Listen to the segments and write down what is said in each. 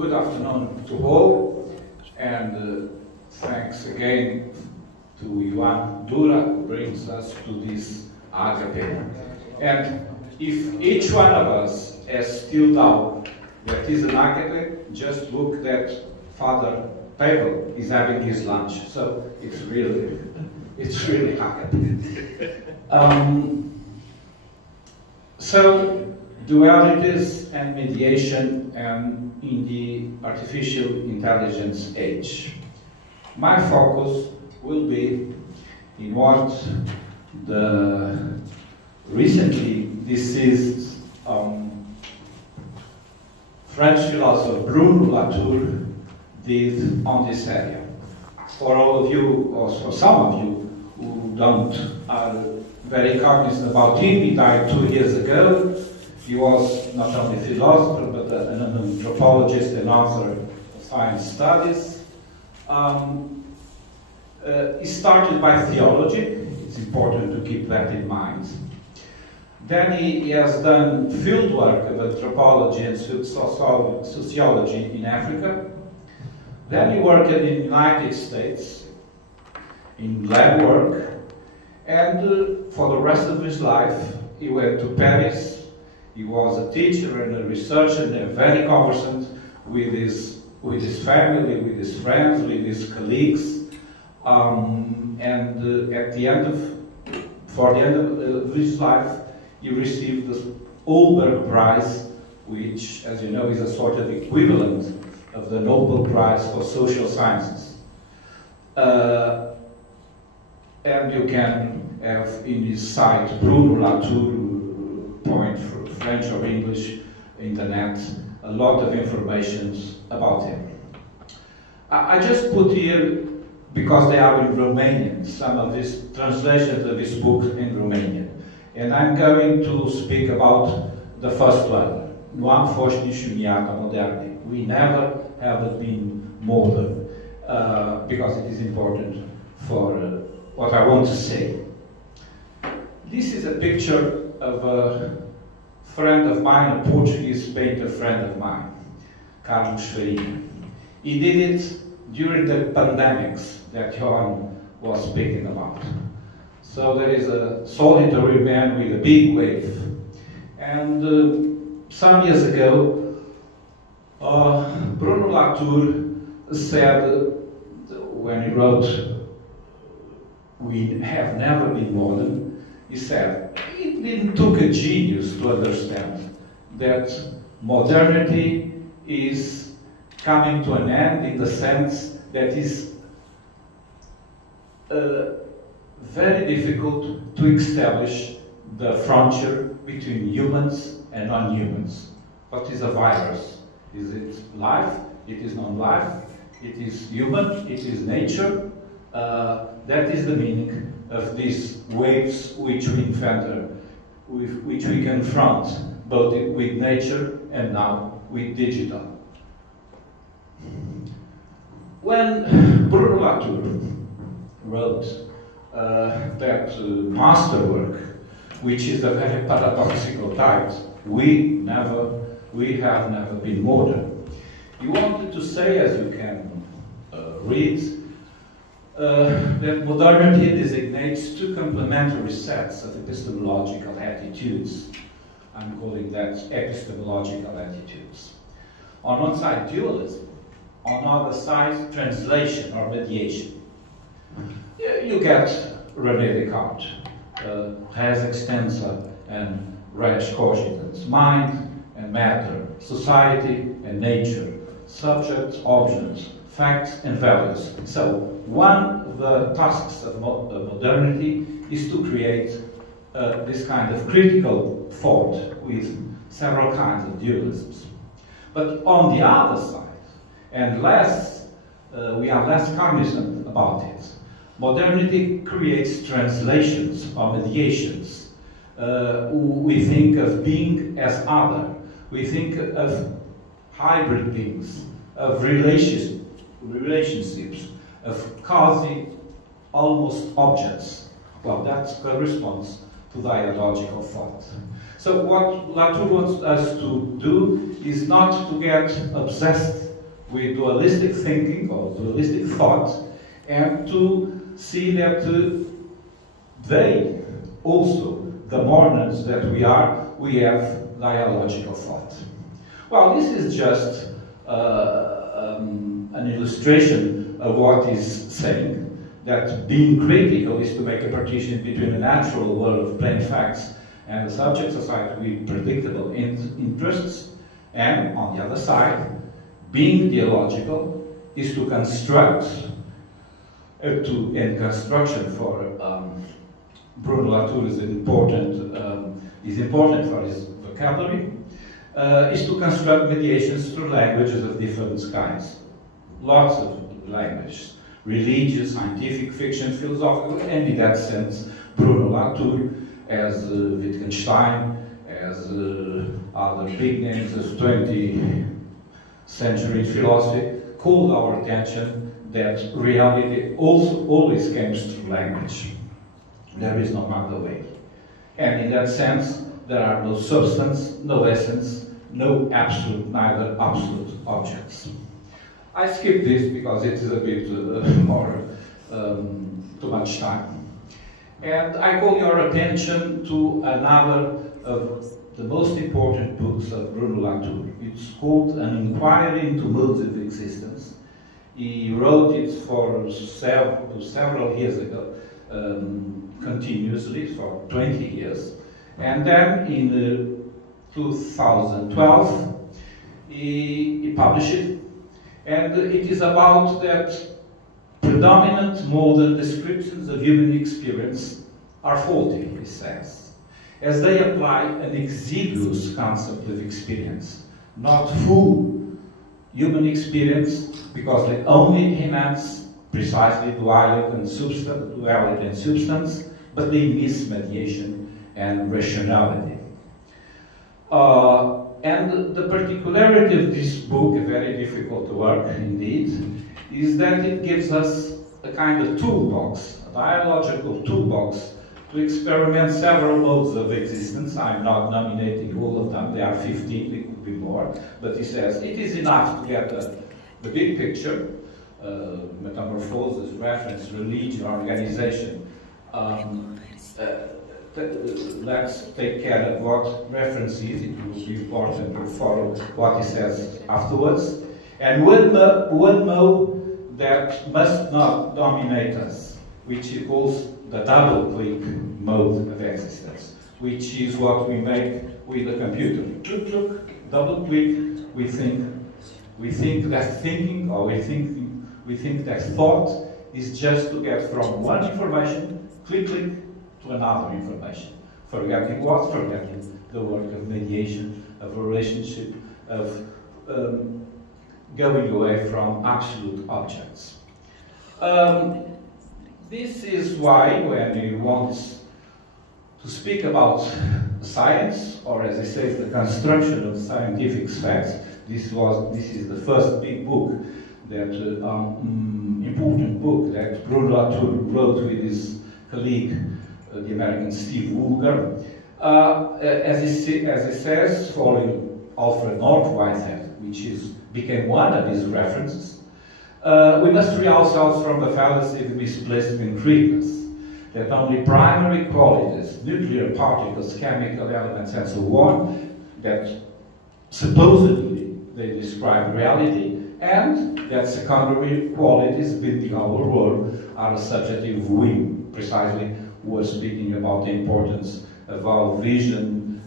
Good afternoon to all, and thanks again to Ioan Dura, who brings us to this agape. And if each one of us has still doubt that is an agape, just look that Father Pavel is having his lunch, so it's really agape. So, dualities and mediation in the artificial intelligence age. My focus will be in what the recently deceased French philosopher Bruno Latour did on this area. For all of you, or for some of you who are very cognizant about him, he died 2 years ago. He was not only a philosopher, but an anthropologist and author of science studies. He started by theology. It's important to keep that in mind. Then he has done field work of anthropology and sociology in Africa. Then he worked in the United States in lab work. And for the rest of his life, he went to Paris. He was a teacher and a researcher and very conversant with his family, with his friends, with his colleagues. For the end of his life, he received the Olberg Prize, which, as you know, is a sort of equivalent of the Nobel Prize for social sciences. And you can have in his site Bruno Latour, French or English, internet, a lot of information about him. I just put here, because they are in Romanian, some of his translations of his book in Romanian. And I'm going to speak about the first one. Nu am fost niciodată moderne. We never have been modern, because it is important for what I want to say. This is a picture of a friend of mine, a Portuguese painter friend of mine, Carlos Faria. He did it during the pandemics that Johan was speaking about. So there is a solitary man with a big wave. And some years ago, Bruno Latour said, when he wrote, "We have never been modern," he said, it didn't took a genius to understand that modernity is coming to an end in the sense that is very difficult to establish the frontier between humans and non-humans. What is a virus? Is it life? It is non-life? It is human? It is nature? That is the meaning of these waves which we encounter, which we confront both with nature and now with digital. When Bruno Latour wrote that masterwork, which is a very paradoxical type, we have never been modern. He wanted to say, as you can read, that modernity designates two complementary sets of epistemological attitudes. I'm calling that epistemological attitudes. On one side, dualism. On the other side, translation or mediation. You get René Descartes, res extensa and res cogitans, mind and matter, society and nature, subjects, objects, facts and values. So, one of the tasks of modernity is to create this kind of critical thought with several kinds of dualisms. But on the other side, and we are less cognizant about it, modernity creates translations or mediations. We think of being as other. We think of hybrid beings, of relationships, of quasi almost objects. Well, that corresponds to the ideological thought. So what Latour wants us to do is not to get obsessed with dualistic thinking or dualistic thought, and to see that they also, the moderns that we are, we have dialogical thought. Well, this is just an illustration of what is saying, that being critical is to make a partition between the natural world of plain facts and the subject society with predictable interests, and on the other side, being dialogical is to construct, and construction for Bruno Latour is important for his vocabulary, is to construct mediations through languages of different kinds. Lots of languages, religious, scientific, fiction, philosophical, and in that sense, Bruno Latour, as Wittgenstein, as other big names of 20th century philosophy, called our attention that reality also always comes through language. There is no other way. And in that sense, there are no substance, no essence, no absolute, neither absolute objects. I skip this because it is a bit more, too much time. And I call your attention to another of the most important books of Bruno Latour. It's called An Inquiry into Modes of Existence. He wrote it for several years ago, continuously for 20 years. And then in 2012, he published it. And it is about that predominant modern descriptions of human experience are faulty, he says, as they apply an exiguous concept of experience, not full human experience, because they only enhance precisely duality and substance, but they miss mediation and rationality. And the particularity of this book, very difficult to work indeed, is that it gives us a kind of toolbox, a dialogical toolbox, to experiment several modes of existence. I'm not nominating all of them, there are 15, it could be more, but he says it is enough to get the big picture, metamorphosis, reference, religion, organization. Let's take care of what reference is. It will be important to follow what he says afterwards. And one mode that must not dominate us, which he calls the double-click mode of existence, which is what we make with a computer. Click, double-click, we think that thinking, or we think that thought is just to get from one information, click, to another information. Forgetting what? Forgetting the work of mediation, of a relationship, of going away from absolute objects. This is why when he wants to speak about science, or as he says, the construction of scientific facts, this is the first big book, that important book that Bruno Latour wrote with his colleague, the American Steve Woolgar. As he says, following Alfred North Whitehead, which became one of his references, we must free ourselves from the fallacy of misplaced concreteness, that only primary qualities, nuclear particles, chemical elements, and so on, that supposedly they describe reality, and that secondary qualities building our world are a subjective whim. Precisely, we're speaking about the importance of our vision,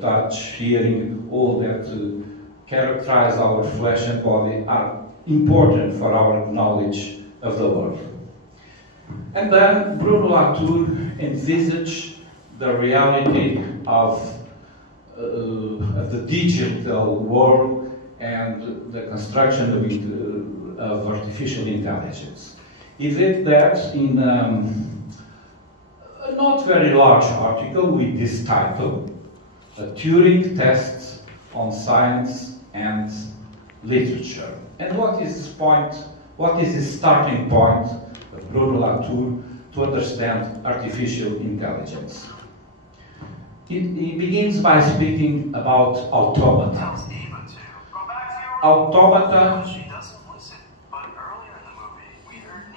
touch, hearing, all that characterize our flesh and body are important for our knowledge of the world. And then Bruno Latour envisaged the reality of the digital world and the construction of artificial intelligence. He did that in a not very large article with this title, Turing Tests on Science and Literature. And what is his point? What is his starting point of Bruno Latour to understand artificial intelligence? He begins by speaking about automata. Automata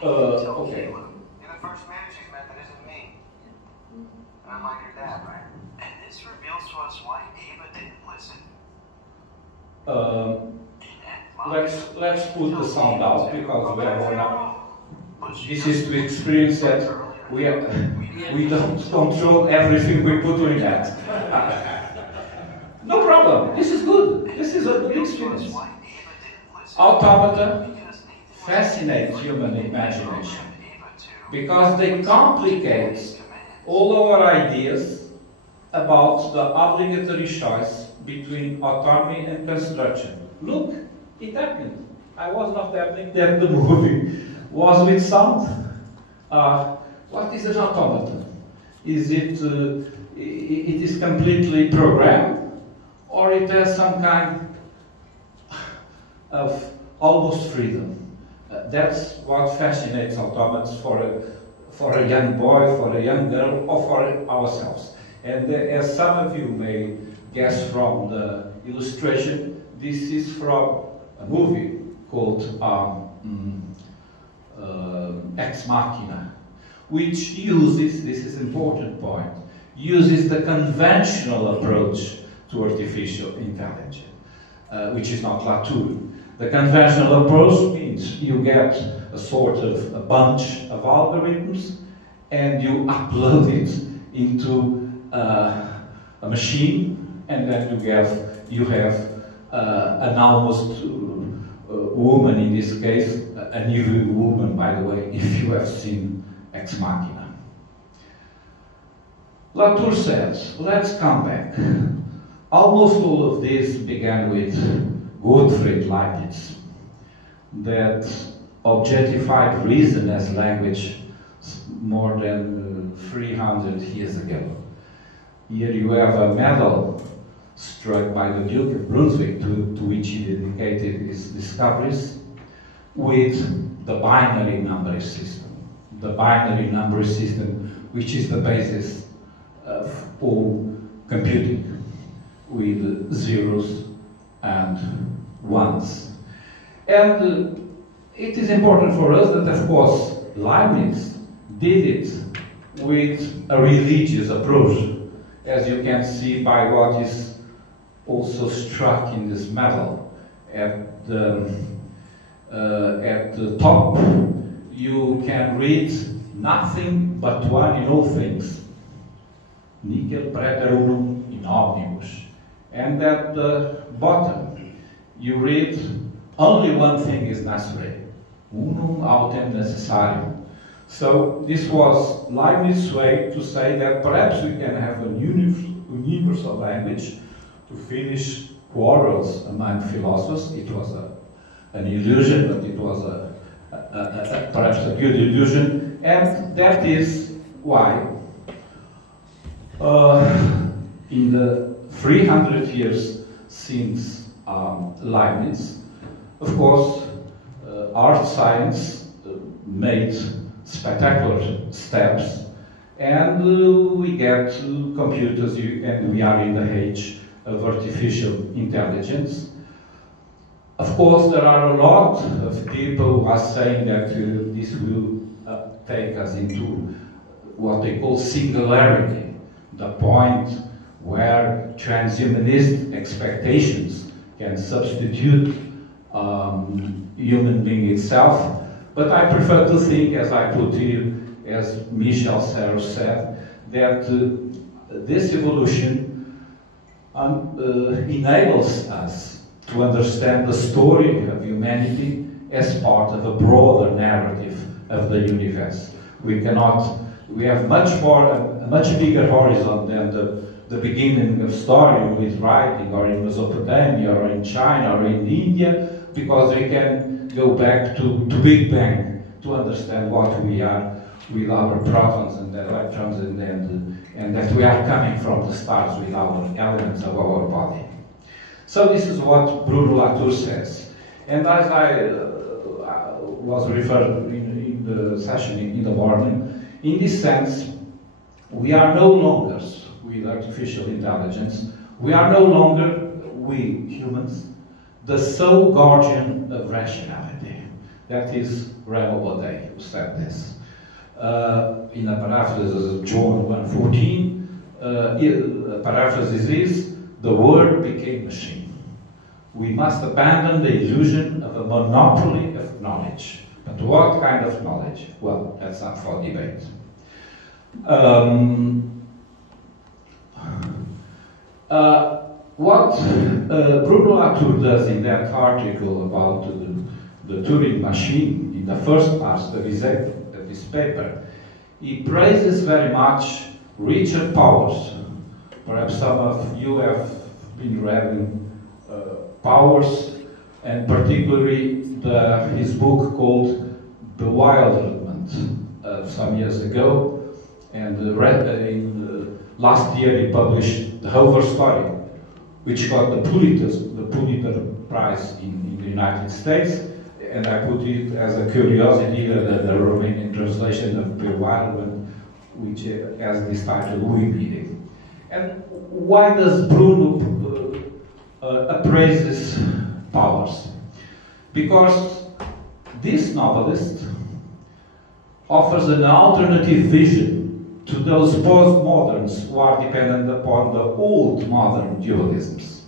Okay. You're the first managing method isn't me. And I'm like your dad, right? And this reveals to us why Ava didn't listen. Let's put the sound out because we are on. This is to experience that we don't control everything we put in that. No problem. This is good. This is a good experience. Automata fascinate human imagination because they complicate all our ideas about the obligatory choice between autonomy and construction. Look, it happened. I was not happening that the movie was with sound. What is an automata? Is it is completely programmed, or it has some kind of almost freedom? That's what fascinates automats for a young boy, for a young girl, or for ourselves. And as some of you may guess from the illustration, this is from a movie called Ex Machina, which uses, this is an important point, uses the conventional approach to artificial intelligence, which is not Latour. The conventional approach means you get a sort of a bunch of algorithms and you upload it into a machine, and then you have an almost woman, in this case, an evil woman, by the way, if you have seen Ex Machina. Latour says, let's come back. Almost all of this began with Gottfried Leibniz, that objectified reason as language more than 300 years ago. Here you have a medal struck by the Duke of Brunswick, to which he dedicated his discoveries, with the binary number system. The binary number system, which is the basis of all computing, with zeros and ones. And it is important for us that, of course, Leibniz did it with a religious approach, as you can see by what is also struck in this medal. At the top, you can read nothing but one in all things. Nicel praeter unum in omnibus. And at the bottom, you read only one thing is necessary. Unum autem necessarium. So this was Leibniz's way to say that perhaps we can have a universal language to finish quarrels among philosophers. It was an illusion, but it was perhaps a good illusion, and that is why in the 300 years since Leibniz, of course, art science made spectacular steps, and we get computers, and we are in the age of artificial intelligence. Of course, there are a lot of people who are saying that this will take us into what they call singularity, the point where transhumanist expectations can substitute human being itself. But I prefer to think, as I put here, as Michel Serres said, that this evolution enables us to understand the story of humanity as part of a broader narrative of the universe. We have a much bigger horizon than the beginning of story with writing, or in Mesopotamia, or in China, or in India, because we can go back to Big Bang to understand what we are with our protons and electrons, and that we are coming from the stars with our elements of our body. So this is what Bruno Latour says. And as I was referred in the session in the morning, in this sense, we are no longer, with artificial intelligence, we are no longer, we humans, the sole guardian of rationality. That is Remo Bodé who said this. In a paraphrase of John 1:14, paraphrases is, the word became machine. We must abandon the illusion of a monopoly of knowledge. But what kind of knowledge? Well, that's up for debate. What Bruno Latour does in that article about the Turing machine, in the first part of his paper, he praises very much Richard Powers. Perhaps some of you have been reading Powers, and particularly his book called Bewilderment some years ago. And last year he published The Hover Story, which got the Pulitzer Prize in the United States. And I put it as a curiosity, the Romanian translation of Bewilderment, which has this title, Louis Mide. And why does Bruno appraises Powers? Because this novelist offers an alternative vision to those postmoderns who are dependent upon the old modern dualisms.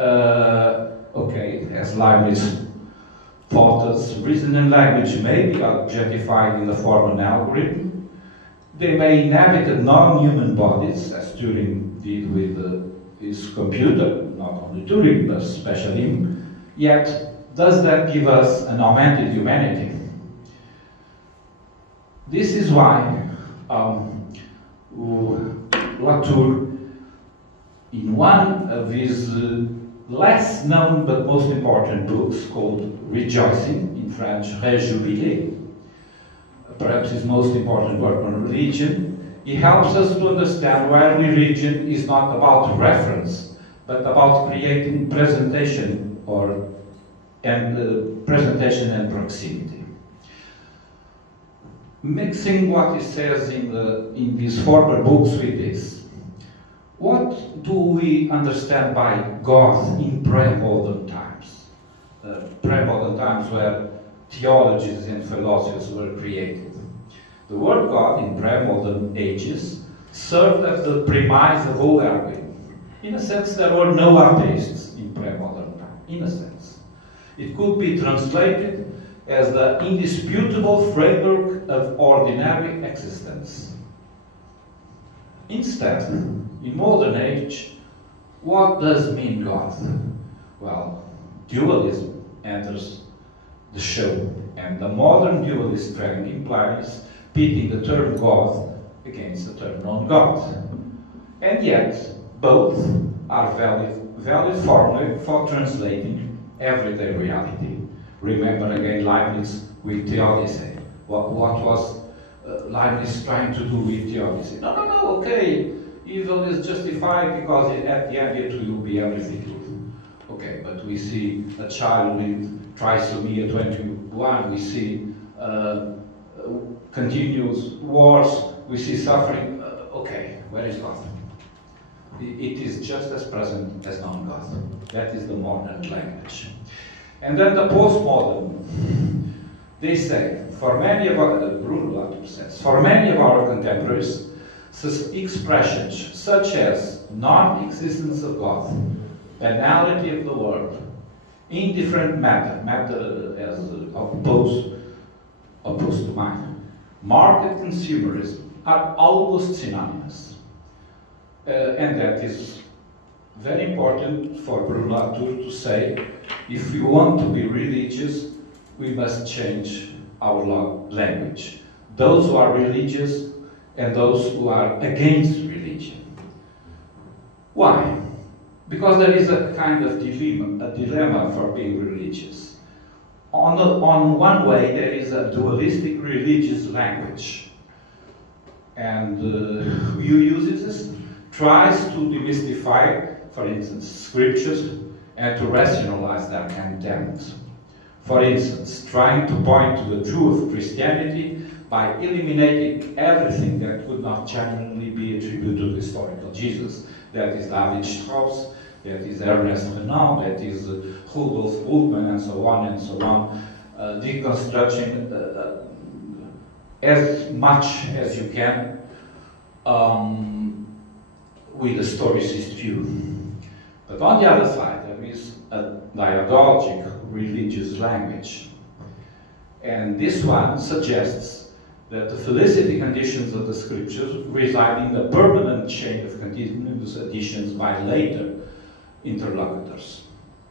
Okay, as Leibniz thought us, reason and language may be objectified in the form of an algorithm. They may inhabit non-human bodies, as Turing did with his computer, not only Turing, but especially him. Yet, does that give us an augmented humanity? This is why Latour, in one of his less known but most important books called Rejoicing, in French, Réjubilé, perhaps his most important work on religion, he helps us to understand why religion is not about reference, but about creating presentation presentation and proximity. Mixing what he says in these former books with this, what do we understand by God in pre-modern times? Pre-modern times where theologies and philosophies were created. The word God in pre-modern ages served as the premise of all argument. In a sense, there were no atheists in pre-modern time, in a sense. It could be translated as the indisputable framework of ordinary existence. Instead, in modern age, what does mean God? Well, dualism enters the show, and the modern dualist trend implies pitting the term God against the term non-God. And yet, both are valid formulae for translating everyday reality. Remember again Leibniz with theodicy. What was Leibniz trying to do with theodicy? No, okay, evil is justified because at the end it will be everything good. Okay, but we see a child with trisomy 21, we see continuous wars, we see suffering. Okay, where is God? It is just as present as non-God. That is the modern language. And then the postmodern, they say, for many of our, Bruno Latour says, for many of our contemporaries, expressions such as non-existence of God, banality of the world, indifferent matter as opposed to mind, market consumerism, are almost synonymous. And that is very important for Bruno Latour to say, if we want to be religious, we must change our language. Those who are religious and those who are against religion. Why? Because there is a kind of dilemma for being religious. On one way, there is a dualistic religious language. And who uses this tries to demystify, for instance, scriptures and to rationalize their content. For instance, trying to point to the truth of Christianity by eliminating everything that could not genuinely be attributed to the historical Jesus. That is David Strauss, that is Ernest Renan, that is Rudolf Bultmann, and so on and so on. deconstruction as much as you can with a historicist view. But on the other side, there is a dialogic religious language. And this one suggests that the felicity conditions of the scriptures reside in the permanent chain of continuous additions by later interlocutors.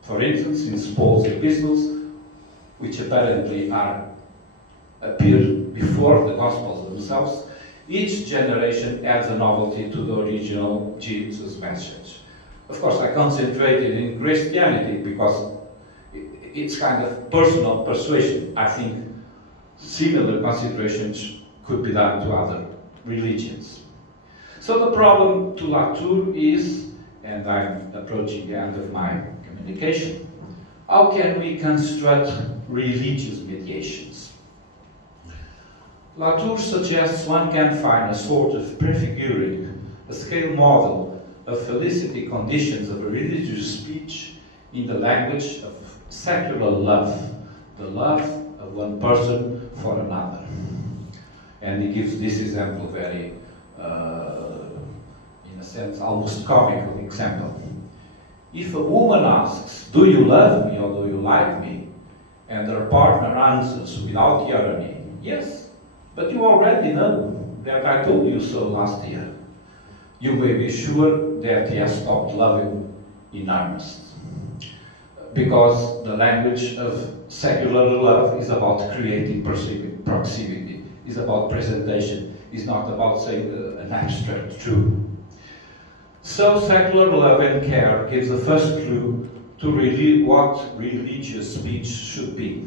For instance, in Paul's epistles, which apparently appear before the Gospels themselves, each generation adds a novelty to the original Jesus message. Of course, I concentrated in Christianity because it's kind of personal persuasion. I think similar considerations could be done to other religions. So the problem to Latour is, and I'm approaching the end of my communication, how can we construct religious mediations? Latour suggests one can find a sort of prefiguring, a scale model of felicity conditions of a religious speech in the language of secular love, the love of one person for another. And he gives this example very, in a sense, almost comical example. If a woman asks, "Do you love me or do you like me?" and her partner answers without irony, "Yes, but you already know that I told you so last year," you may be sure that he has stopped loving in earnest. Because the language of secular love is about creating proximity, is about presentation, is not about saying an abstract truth. So secular love and care gives the first clue to what religious speech should be.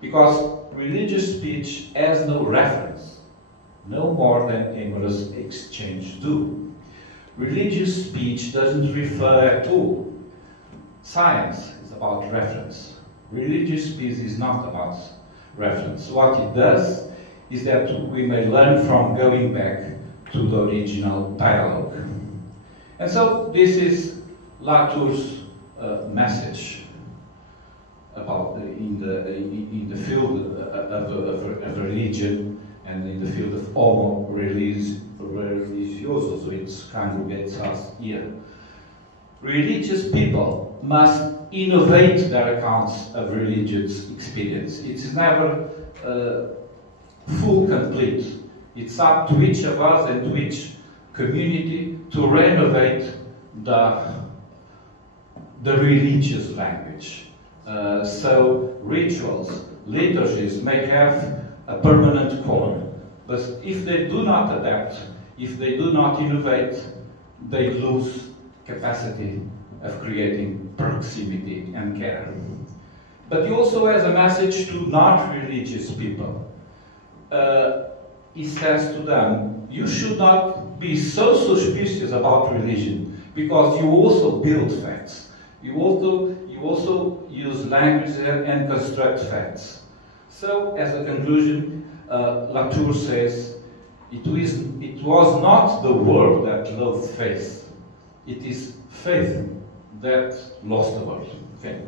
Because religious speech has no reference, no more than amorous exchange do. Religious speech doesn't refer at all. Science is about reference. Religious speech is not about reference. What it does is that we may learn from going back to the original dialogue. And so this is Latour's message about in the field of religion and in the field of Homo religiosus, which congregates us here. Religious people must innovate their accounts of religious experience. It is never full complete. It's up to each of us and to each community to renovate the religious language. So rituals, liturgies may have a permanent core, but if they do not adapt, if they do not innovate, they lose capacity of creating proximity and care. But he also has a message to non-religious people. He says to them, you should not be so suspicious about religion, because you also build facts. You also use language and construct facts. So, as a conclusion, Latour says, it was not the world that loved faith. It is faith that lost the world. Okay.